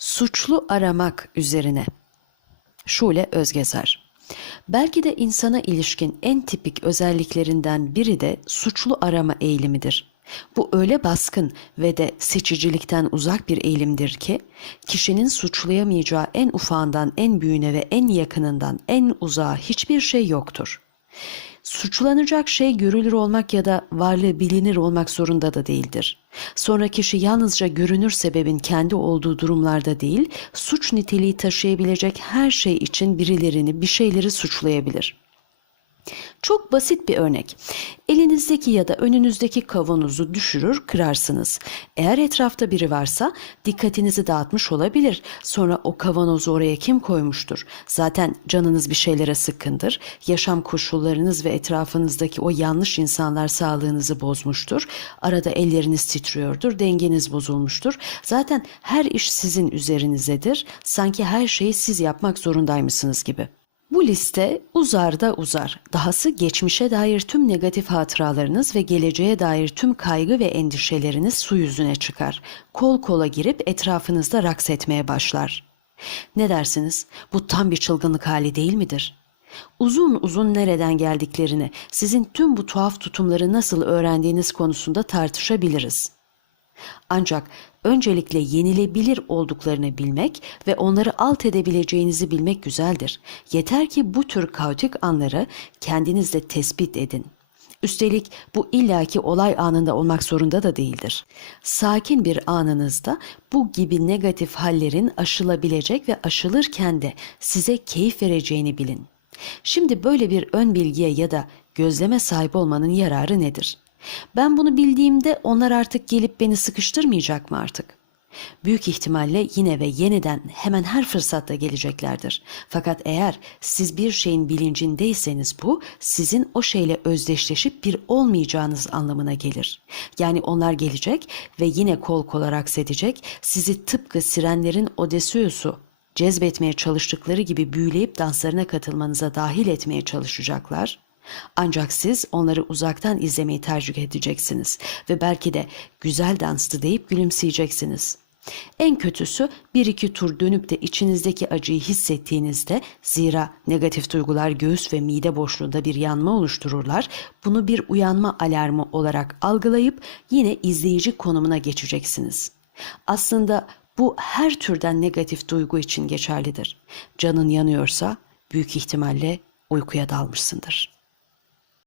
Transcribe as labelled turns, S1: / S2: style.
S1: Suçlu aramak üzerine. Şule Özgezer. Belki de insana ilişkin en tipik özelliklerinden biri de suçlu arama eğilimidir. Bu öyle baskın ve de seçicilikten uzak bir eğilimdir ki, kişinin suçlayamayacağı en ufağından en büyüğüne ve en yakınından en uzağa hiçbir şey yoktur. Suçlanacak şey görülür olmak ya da varlığı bilinir olmak zorunda da değildir. Sonra kişi yalnızca görünür sebebin kendi olduğu durumlarda değil, suç niteliği taşıyabilecek her şey için birilerini, bir şeyleri suçlayabilir. Çok basit bir örnek. Elinizdeki ya da önünüzdeki kavanozu düşürür, kırarsınız. Eğer etrafta biri varsa dikkatinizi dağıtmış olabilir. Sonra o kavanozu oraya kim koymuştur? Zaten canınız bir şeylere sıkkındır. Yaşam koşullarınız ve etrafınızdaki o yanlış insanlar sağlığınızı bozmuştur. Arada elleriniz titriyordur, dengeniz bozulmuştur. Zaten her iş sizin üzerinizedir. Sanki her şeyi siz yapmak zorundaymışsınız gibi. Bu liste uzar da uzar. Dahası geçmişe dair tüm negatif hatıralarınız ve geleceğe dair tüm kaygı ve endişeleriniz su yüzüne çıkar. Kol kola girip etrafınızda raks etmeye başlar. Ne dersiniz? Bu tam bir çılgınlık hali değil midir? Uzun uzun nereden geldiklerini, sizin tüm bu tuhaf tutumları nasıl öğrendiğiniz konusunda tartışabiliriz. Ancak öncelikle yenilebilir olduklarını bilmek ve onları alt edebileceğinizi bilmek güzeldir. Yeter ki bu tür kaotik anları kendinizde tespit edin. Üstelik bu illaki olay anında olmak zorunda da değildir. Sakin bir anınızda bu gibi negatif hallerin aşılabilecek ve aşılırken de size keyif vereceğini bilin. Şimdi böyle bir ön bilgiye ya da gözleme sahip olmanın yararı nedir? Ben bunu bildiğimde onlar artık gelip beni sıkıştırmayacak mı artık? Büyük ihtimalle yine ve yeniden hemen her fırsatta geleceklerdir. Fakat eğer siz bir şeyin bilincindeyseniz bu sizin o şeyle özdeşleşip bir olmayacağınız anlamına gelir. Yani onlar gelecek ve yine kol kola raks edecek, sizi tıpkı sirenlerin Odysseus'u cezbetmeye çalıştıkları gibi büyüleyip danslarına katılmanıza dahil etmeye çalışacaklar. Ancak siz onları uzaktan izlemeyi tercih edeceksiniz ve belki de güzel danstı deyip gülümseyeceksiniz. En kötüsü bir iki tur dönüp de içinizdeki acıyı hissettiğinizde zira negatif duygular göğüs ve mide boşluğunda bir yanma oluştururlar. Bunu bir uyanma alarmı olarak algılayıp yine izleyici konumuna geçeceksiniz. Aslında bu her türden negatif duygu için geçerlidir. Canın yanıyorsa büyük ihtimalle uykuya dalmışsındır.''